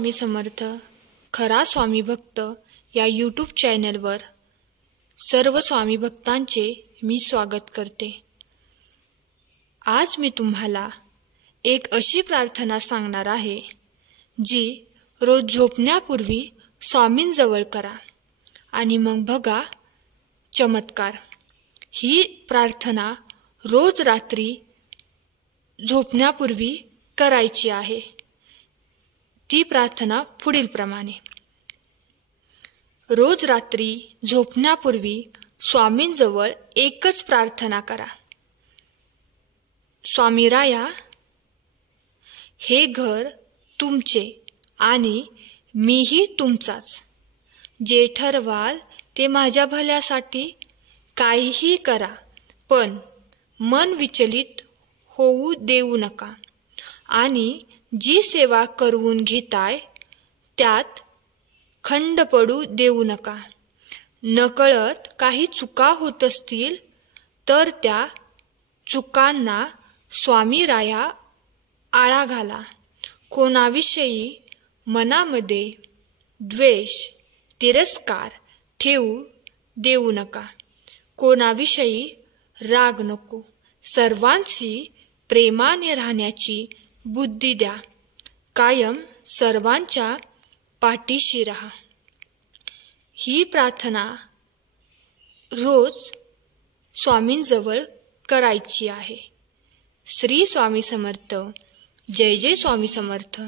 स्वामी समर्थ खरा स्वामी भक्त या यूट्यूब चॅनलवर सर्व स्वामी भक्तांचे मी स्वागत करते। आज मी तुम्हाला एक अशी प्रार्थना सांगणार आहे जी रोज झोपण्यापूर्वी स्वामींजवळ करा आणि मग बघा चमत्कार। ही प्रार्थना रोज रात्री झोपण्यापूर्वी करायची आहे। ती प्रार्थना पुढील प्रमाणे। रोज रात्री झोपण्यापूर्वी स्वामींजवळ एकच प्रार्थना करा। स्वामीराया, हे घर तुमचे आणि मीही तुमचाच। जे ठरवाल ते माझ्या भल्यासाठी काहीही करा, पण मन विचलित होऊ देऊ नका आणि जी सेवा करवून घेताय त्यात खंड पडू देऊ नका। नकळत काही चुका होत असतील तर त्या चुकांना स्वामीराया आळा घाला। कोणाविषयी मनामध्ये द्वेष, तिरस्कार ठेवू देऊ नका। कोणाविषयी राग नको। सर्वांशी प्रेमाने राहण्याची बुद्धी द्या। कायम सर्वांच्या पाठीशी राहा। ही प्रार्थना रोज स्वामींजवळ करायची आहे। श्री स्वामी समर्थ। जय जय स्वामी समर्थ।